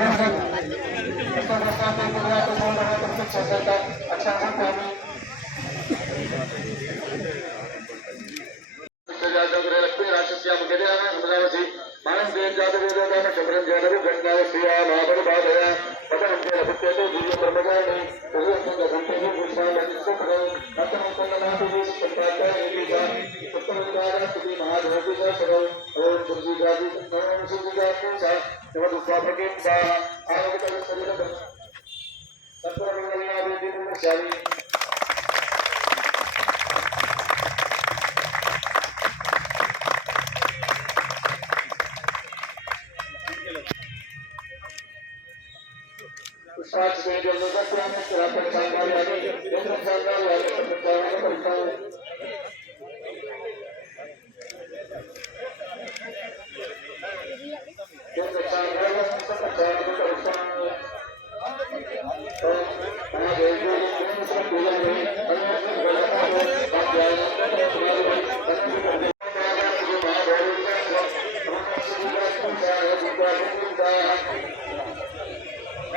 Gracias. ऊपर रहता Thank you. उत्तमविधानं सुखी महाभोगिता सर्वं ॐ सुजीगाति ॐ सुजीगाति च नमः स्वापके सा आरोग्यं सरितं सत्वमङ्गलादेवीनं शाली पाँच से जो लोग प्राप्त कराकर जानकारी आगे जो सरकार वाले सरकार वाले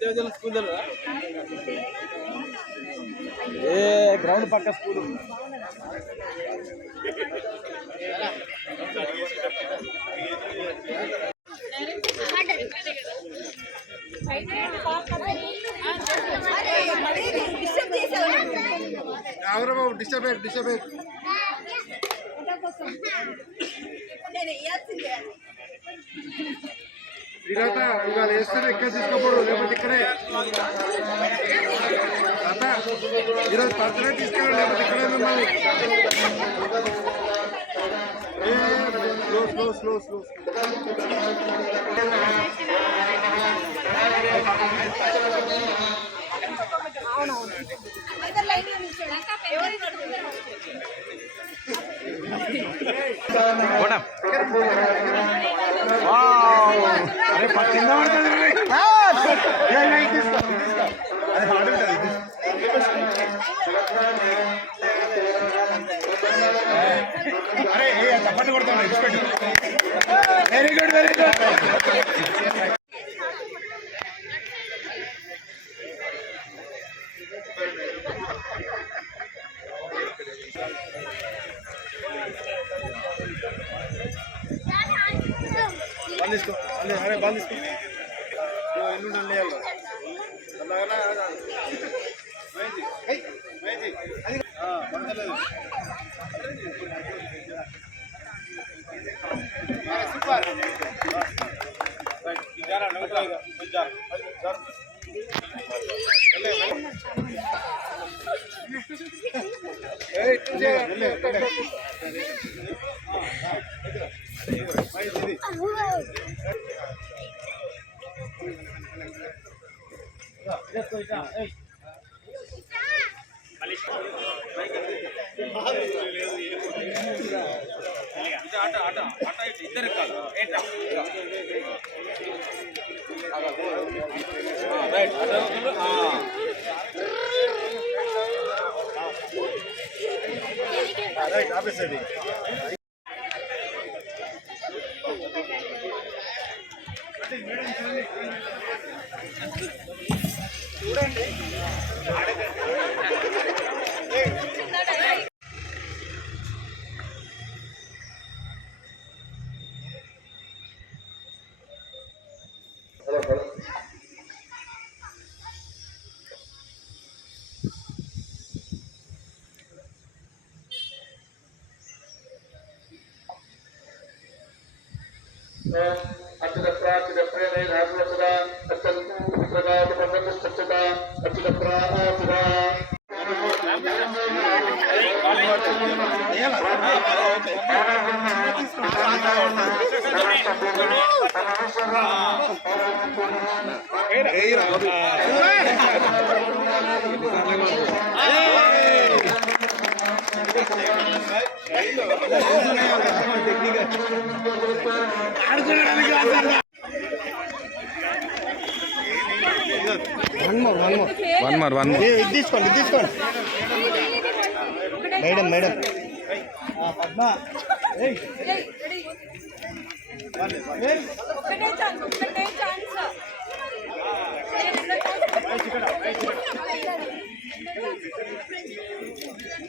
విద్యార్థుల స్కూల్? ఏ గ్రౌండ్ పక్క స్కూల్? ఎవరు బాబు? డిస్టర్బ్ అయ్యారు డిస్టర్బ్ అయ్యారు శ్రీలత ఇవాళ వేస్తారు ఎక్కడ తీసుకోపోడు లేకపోతే ఇక్కడే. తాత ఈరోజు పర్సనే తీసుకెళ్ళాడు లేకపోతే ఇక్కడే మిమ్మల్ని స్లో స్లో స్లో స్లో పోదాం. అరే చప్పట్లు కొడతాను expect very good very good అరే అరే బంద్ తీసుకో ఓ, ఎల్లుండి వెళ్ళేయాలి అలాగనా మేజీ ఏయ్, మేజీ అది ఆ, పడతలేదు ఆ, సూపర్ రైట్ ఇదారా నవ్వుతా ఇక కొంచెం సార్ ఏయ్ తుజే చేసుకో ఇట్లా ఏయ్. ఇటు అట అట అట ఇటు ఇద్దరు కాదు రైట్ రైట్ అచ్యుత ప్రాచిత ప్రేమే ధాతువసుద అత్యంత ప్రగాత పర్వత సత్యత అచ్యుత ప్రాచిత వన్ మోర్ వన్ మోర్ ఇది తీసుకోండి ఇది తీసుకోండి. Madam madam. ఒకటే ఛాన్స్ అంటే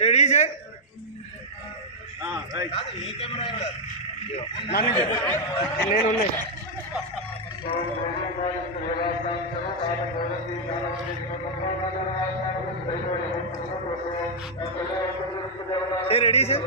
రెడీ సార్ నేను ఉన్నాయి రెడీ సార్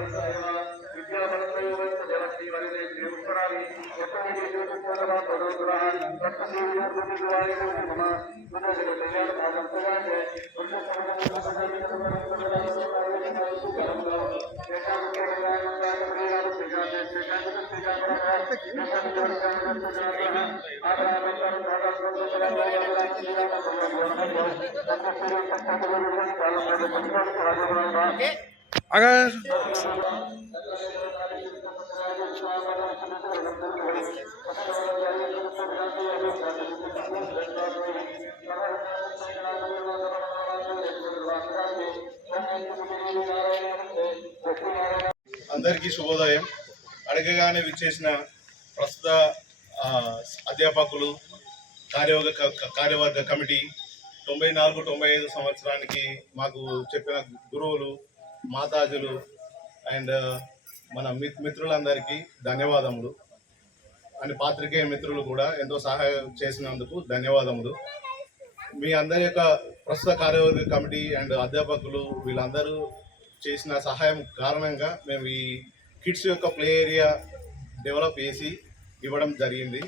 Agar అందరికీ శుభోదయం. అడగగానే విచ్చేసిన ప్రస్తుత అధ్యాపకులు కార్యవర్గ కార్యవర్గ కమిటీ తొంభై నాలుగు తొంభై ఐదు సంవత్సరానికి మాకు చెప్పిన గురువులు మాతాజులు అండ్ మన మిత్రులందరికీ ధన్యవాదములు. అండ్ పాత్రికేయ మిత్రులు కూడా ఎంతో సహాయం చేసినందుకు ధన్యవాదములు. మీ అందరి యొక్క ప్రస్తుత కార్యవర్గ కమిటీ అండ్ అధ్యాపకులు వీళ్ళందరూ చేసిన సహాయం కారణంగా మేము ఈ కిడ్స్ యొక్క ప్లే ఏరియా డెవలప్ చేసి ఇవ్వడం జరిగింది.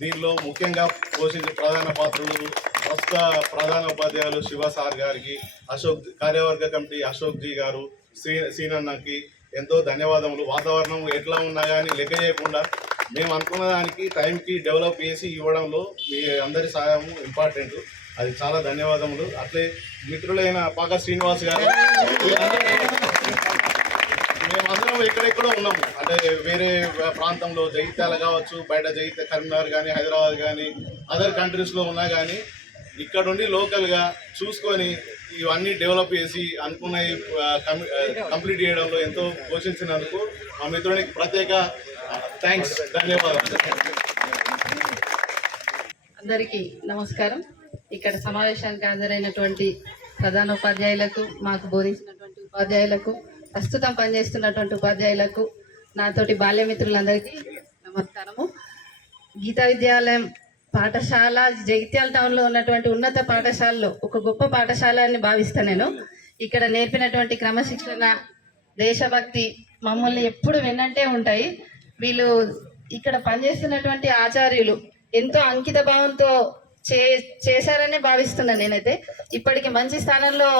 దీనిలో ముఖ్యంగా పోషించే ప్రధాన పాత్రలు ప్రస్తుత ప్రధాన ఉపాధ్యాయులు శివ సార్ గారికి అశోక్ కార్యవర్గ కమిటీ అశోక్ జీ గారు శ్రీ సీనన్నకి ఎంతో ధన్యవాదములు. వాతావరణం ఎట్లా ఉన్నా కానీ లెక్క చేయకుండా మేము అనుకున్న దానికి టైంకి డెవలప్ చేసి ఇవ్వడంలో మీ అందరి సహాయం ఇంపార్టెంట్. అది చాలా ధన్యవాదములు. అట్లే మిత్రులైన పాక శ్రీనివాస్ గారు. మేమందరం ఎక్కడెక్కడో ఉన్నాము. అంటే వేరే ప్రాంతంలో జగిత్యాల కావచ్చు బయట జైత్య కరీంనగర్ కానీ హైదరాబాద్ కానీ అదర్ కంట్రీస్లో ఉన్నా కానీ ఇక్కడ ఉండి లోకల్గా చూసుకొని ఇవన్నీ డెవలప్ చేసి అనుకున్నవి కంప్లీట్ చేయడంలో ఎంతో పోషించినందుకు మా మిత్రునికి ప్రత్యేక థ్యాంక్స్ ధన్యవాదాలు. అందరికీ నమస్కారం. ఇక్కడ సమావేశానికి హాజరైనటువంటి ప్రధాన ఉపాధ్యాయులకు మాకు బోధించినటువంటి ఉపాధ్యాయులకు ప్రస్తుతం పనిచేస్తున్నటువంటి ఉపాధ్యాయులకు నాతోటి బాల్యమిత్రులందరికీ నమస్కారము. గీతా విద్యాలయం పాఠశాల జగిత్యాల టౌన్లో ఉన్నటువంటి ఉన్నత పాఠశాలలో ఒక గొప్ప పాఠశాల అని భావిస్తాను నేను. ఇక్కడ నేర్పినటువంటి క్రమశిక్షణ దేశభక్తి మమ్మల్ని ఎప్పుడు విన్నంటే ఉంటాయి. వీళ్ళు ఇక్కడ పనిచేస్తున్నటువంటి ఆచార్యులు ఎంతో అంకిత భావంతో చే చేశారని భావిస్తున్నాను నేనైతే. ఇప్పటికి మంచి స్థానంలో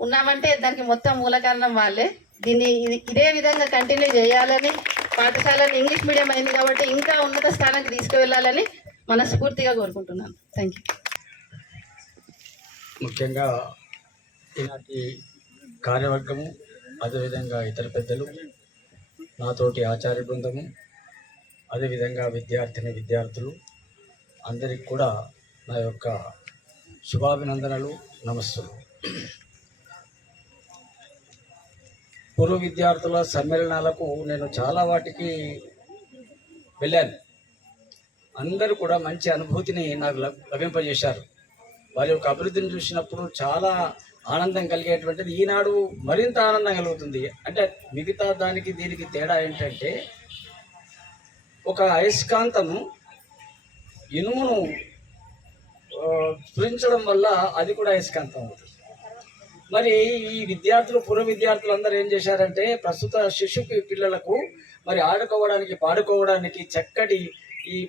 ఉన్నామంటే దానికి మొత్తం మూల కారణం వాళ్ళే. దీన్ని ఇదే విధంగా కంటిన్యూ చేయాలని పాఠశాలను ఇంగ్లీష్ మీడియం అయింది కాబట్టి ఇంకా ఉన్నత స్థానానికి తీసుకువెళ్ళాలని మనస్ఫూర్తిగా కోరుకుంటున్నాను. థ్యాంక్ యూ ముఖ్యంగా ఈనాటి కార్యవర్గము అదేవిధంగా ఇతర పెద్దలు నాతోటి ఆచార్య బృందము అదేవిధంగా విద్యార్థిని విద్యార్థులు అందరికి కూడా నా యొక్క శుభాభినందనలు నమస్తులు పూర్వ విద్యార్థుల సమ్మేళనాలకు నేను చాలా వాటికి వెళ్ళాను. అందరూ కూడా మంచి అనుభూతిని నాకు లభింపజేశారు. వారి యొక్క అభివృద్ధిని చూసినప్పుడు చాలా ఆనందం కలిగేటువంటిది ఈనాడు మరింత ఆనందం కలుగుతుంది. అంటే మిగతా దానికి దీనికి తేడా ఏంటంటే ఒక అయస్కాంతము ఇనుమును ఆ, స్ఫురించడం వల్ల అది కూడా అయస్కాంతం అవుతుంది. మరి ఈ విద్యార్థులు పూర్వ విద్యార్థులు అందరూ ఏం చేశారంటే ప్రస్తుత శిశు పిల్లలకు మరి ఆడుకోవడానికి పాడుకోవడానికి చక్కటి ఈ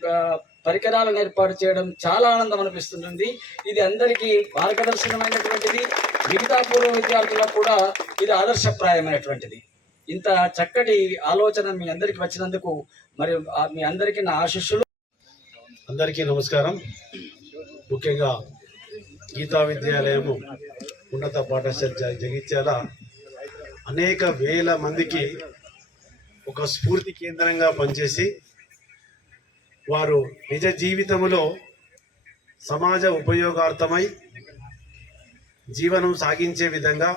పరికరాలను ఏర్పాటు చేయడం చాలా ఆనందం అనిపిస్తుంది ఇది అందరికీ మార్గదర్శనమైనటువంటిది మిగతా పూర్వ విద్యార్థులకు కూడా ఇది ఆదర్శప్రాయమైనటువంటిది. ఇంత చక్కటి ఆలోచన మీ అందరికి వచ్చినందుకు మరి మీ అందరికీ నా ఆశిస్సులు. అందరికీ నమస్కారం. ముఖ్యంగా గీతా విద్యాలయము ఉన్నత పాఠశాల జ- జగిత్యాల అనేక వేల మందికి ఒక స్ఫూర్తి కేంద్రంగా పనిచేసి వారు నిజ జీవితంలో సమాజ ఉపయోగార్థమై జీవనం సాగించే విధంగా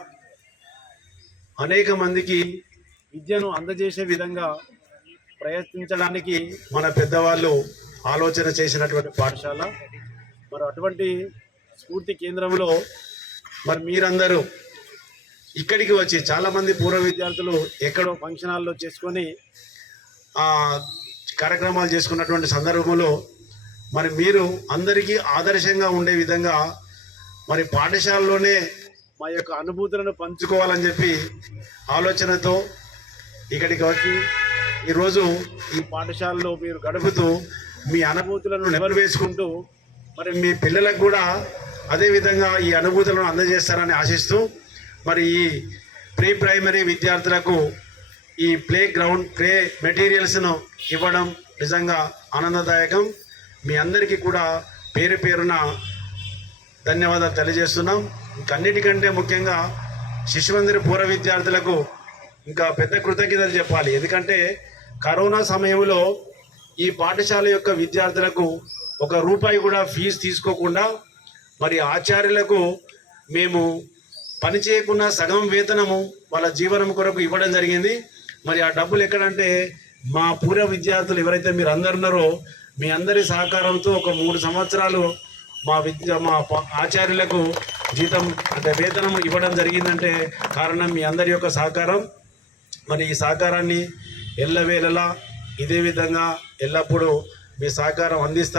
అనేక మందికి విద్యను అందజేసే విధంగా ప్రయత్నించడానికి మన పెద్దవాళ్ళు ఆలోచన చేసినటువంటి పాఠశాల. మరి అటువంటి స్ఫూర్తి కేంద్రంలో మరి మీరందరూ ఇక్కడికి వచ్చి చాలామంది పూర్వ విద్యార్థులు ఎక్కడో ఫంక్షన్ హాల్లో చేసుకొని ఆ కార్యక్రమాలు చేసుకున్నటువంటి సందర్భంలో మరి మీరు అందరికీ ఆదర్శంగా ఉండే విధంగా మరి పాఠశాలలోనే మా యొక్క అనుభూతులను పంచుకోవాలని చెప్పి ఆలోచనతో ఇక్కడికి వచ్చి ఈరోజు ఈ పాఠశాలలో మీరు గడుపుతూ మీ అనుభూతులను నెమరువేసుకుంటూ మరి మీ పిల్లలకు కూడా అదేవిధంగా ఈ అనుభూతులను అందజేస్తారని ఆశిస్తూ మరి ఈ ప్రీ ప్రైమరీ విద్యార్థులకు ఈ ప్లే గ్రౌండ్ ప్లే మెటీరియల్స్ను ఇవ్వడం నిజంగా ఆనందదాయకం. మీ అందరికీ కూడా పేరు పేరున ధన్యవాదాలు తెలియజేస్తున్నాం. ఇంకన్నిటికంటే ముఖ్యంగా శిశుమందిర పూర్వ విద్యార్థులకు ఇంకా పెద్ద కృతజ్ఞతలు చెప్పాలి. ఎందుకంటే కరోనా సమయంలో ఈ పాఠశాల యొక్క విద్యార్థులకు ఒక రూపాయి కూడా ఫీజు తీసుకోకుండా మరి ఆచార్యులకు మేము పని చేయకుండా సగం వేతనము వాళ్ళ జీవనం కొరకు ఇవ్వడం జరిగింది. మరి ఆ డబ్బులు ఎక్కడంటే మా పూర్వ విద్యార్థులు ఎవరైతే మీరు అందరు ఉన్నారో మీ అందరి సహకారంతో ఒక మూడు సంవత్సరాలు మా విద్య మా ఆచార్యులకు జీతం అంటే వేతనం ఇవ్వడం జరిగిందంటే కారణం మీ అందరి యొక్క సహకారం. మరి ఈ సహకారాన్ని ఎల్లవేళలా ఇదే విధంగా ఎల్లప్పుడూ మీ సహకారం అందిస్తారు